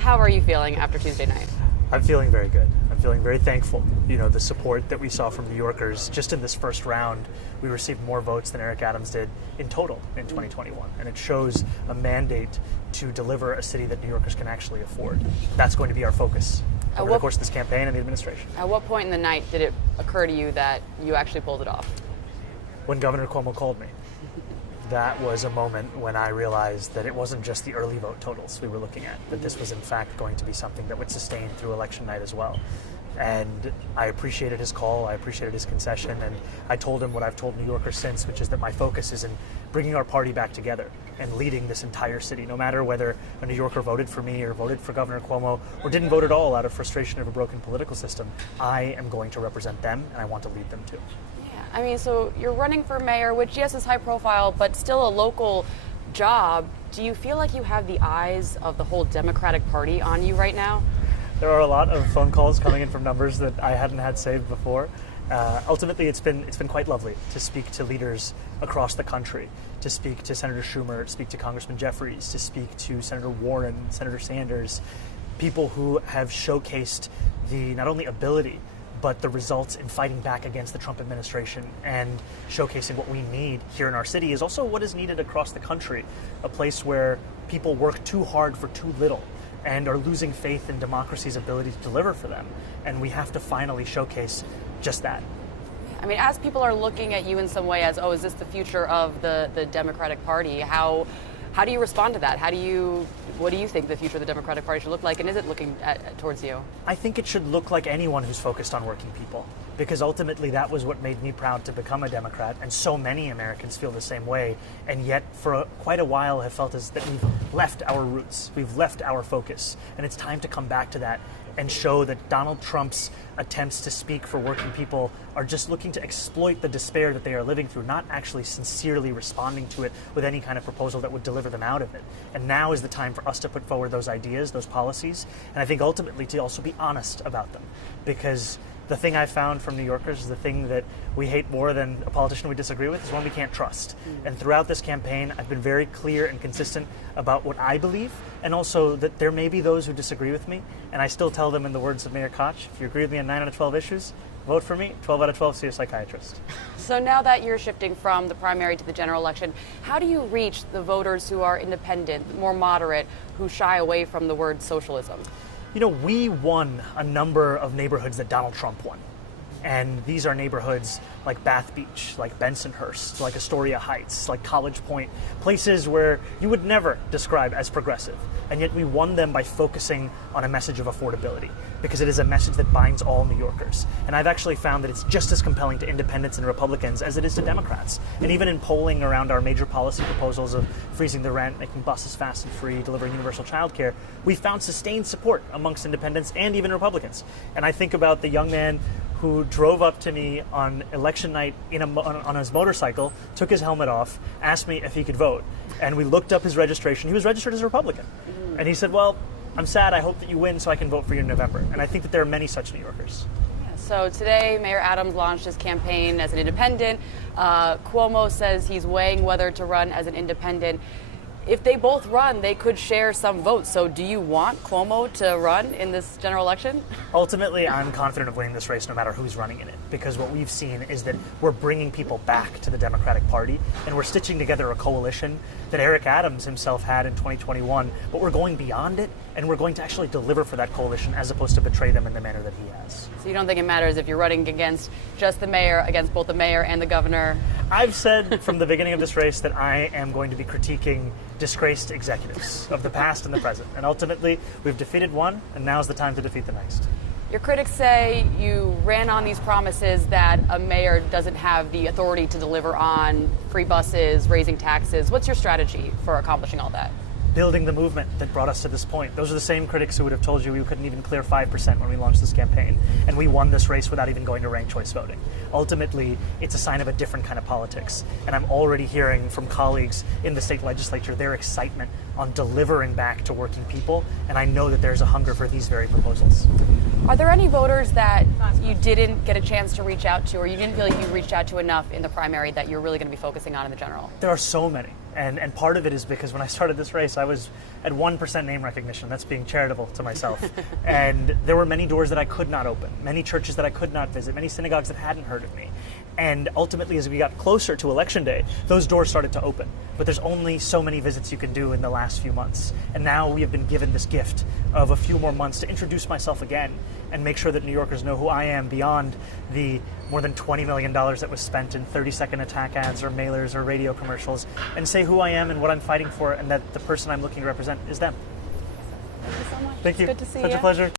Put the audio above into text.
How are you feeling after Tuesday night? I'm feeling very good. I'm feeling very thankful. You know, the support that we saw from New Yorkers just in this first round, we received more votes than Eric Adams did in total in 2021. And it shows a mandate to deliver a city that New Yorkers can actually afford. That's going to be our focus over the course of this campaign and the administration. At what point in the night did it occur to you that you actually pulled it off? When Governor Cuomo called me. That was a moment when I realized that it wasn't just the early vote totals we were looking at, that this was in fact going to be something that would sustain through election night as well. And I appreciated his call, I appreciated his concession, and I told him what I've told New Yorkers since, which is that my focus is in bringing our party back together and leading this entire city, no matter whether a New Yorker voted for me or voted for Governor Cuomo or didn't vote at all out of frustration of a broken political system. I am going to represent them, and I want to lead them too. I mean, so you're running for mayor, which, yes, is high profile, but still a local job. Do you feel like you have the eyes of the whole Democratic Party on you right now? There are a lot of phone calls coming in from numbers that I hadn't had saved before. Ultimately, it's been quite lovely to speak to leaders across the country, to speak to Senator Schumer, to speak to Congressman Jeffries, to speak to Senator Warren, Senator Sanders, people who have showcased the not only ability but the results in fighting back against the Trump administration and showcasing what we need here in our city is also what is needed across the country, a place where people work too hard for too little and are losing faith in democracy's ability to deliver for them. And we have to finally showcase just that. I mean, as people are looking at you in some way as, oh, is this the future of the Democratic Party? How do you respond to that? What do you think the future of the Democratic Party should look like, and is it looking towards you? I think it should look like anyone who's focused on working people, because ultimately that was what made me proud to become a Democrat, and so many Americans feel the same way, and yet for quite a while have felt as that we've left our roots, we've left our focus, and it's time to come back to that and show that Donald Trump's attempts to speak for working people are just looking to exploit the despair that they are living through, not actually sincerely responding to it with any kind of proposal that would deliver them out of it. And now is the time for us to put forward those ideas, those policies, and I think ultimately to also be honest about them. Because the thing I found from New Yorkers is the thing that we hate more than a politician we disagree with is one we can't trust. And throughout this campaign, I've been very clear and consistent about what I believe, and also that there may be those who disagree with me, and I still tell them in the words of Mayor Koch, if you agree with me on 9 out of 12 issues, vote for me. 12 out of 12, see a psychiatrist. So now that you're shifting from the primary to the general election, how do you reach the voters who are independent, more moderate, who shy away from the word socialism? You know, we won a number of neighborhoods that Donald Trump won. And these are neighborhoods like Bath Beach, like Bensonhurst, like Astoria Heights, like College Point, places where you would never describe as progressive. And yet we won them by focusing on a message of affordability, because it is a message that binds all New Yorkers. And I've actually found that it's just as compelling to independents and Republicans as it is to Democrats. And even in polling around our major policy proposals of freezing the rent, making buses fast and free, delivering universal child care, we found sustained support amongst independents and even Republicans. And I think about the young man who drove up to me on election night on his motorcycle, took his helmet off, asked me if he could vote. And we looked up his registration. He was registered as a Republican. And he said, well, I'm sad. I hope that you win so I can vote for you in November. And I think that there are many such New Yorkers. So today, Mayor Adams launched his campaign as an independent. Cuomo says he's weighing whether to run as an independent. If they both run, they could share some votes. So do you want Cuomo to run in this general election? Ultimately, I'm confident of winning this race no matter who's running in it, because what we've seen is that we're bringing people back to the Democratic Party, and we're stitching together a coalition that Eric Adams himself had in 2021, but we're going beyond it, and we're going to actually deliver for that coalition as opposed to betray them in the manner that he has. So you don't think it matters if you're running against just the mayor, against both the mayor and the governor? I've said from the beginning of this race that I am going to be critiquing disgraced executives of the past and the present. And ultimately, we've defeated one, and now's the time to defeat the next. Your critics say you ran on these promises that a mayor doesn't have the authority to deliver on free buses, raising taxes. What's your strategy for accomplishing all that? Building the movement that brought us to this point. Those are the same critics who would have told you we couldn't even clear 5% when we launched this campaign. And we won this race without even going to ranked choice voting. Ultimately, it's a sign of a different kind of politics. And I'm already hearing from colleagues in the state legislature their excitement on delivering back to working people. And I know that there's a hunger for these very proposals. Are there any voters that you didn't get a chance to reach out to, or you didn't feel like you reached out to enough in the primary that you're really going to be focusing on in the general? There are so many. And part of it is because when I started this race, I was at 1% name recognition. That's being charitable to myself. And there were many doors that I could not open, many churches that I could not visit, many synagogues that hadn't heard of me. And ultimately, as we got closer to Election Day, those doors started to open. But there's only so many visits you can do in the last few months. And now we have been given this gift of a few more months to introduce myself again and make sure that New Yorkers know who I am beyond the more than $20 million that was spent in 30-second attack ads or mailers or radio commercials, and say who I am and what I'm fighting for, and that the person I'm looking to represent is them. Thank you so much. Thank you. It's good to see you. Such a pleasure.